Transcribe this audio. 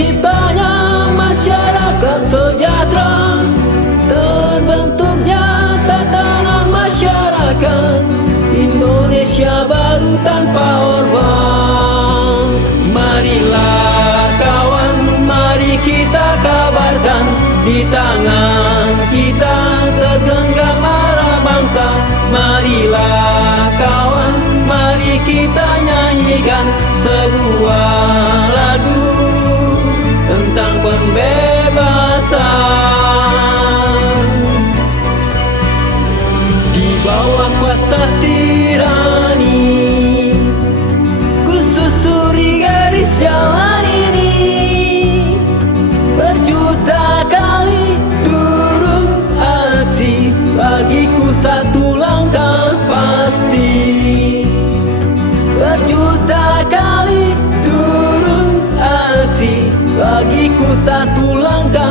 terciptanya masyarakat sejahtera, terbentuknya tatanan masyarakat Indonesia baru tanpa Orba. Marilah kawan, mari kita kabarkan, di tangan kita tergenggam arah bangsa. Marilah kawan, mari kita nyanyikan sebuah lagu tentang pembebasan. Di bawah kuasa tirani, ku susuri garis jalan ini. Berjuta kali turun aksi, bagiku satu langkah pasti. Berjuta kali turun aksi, bagiku satu langkah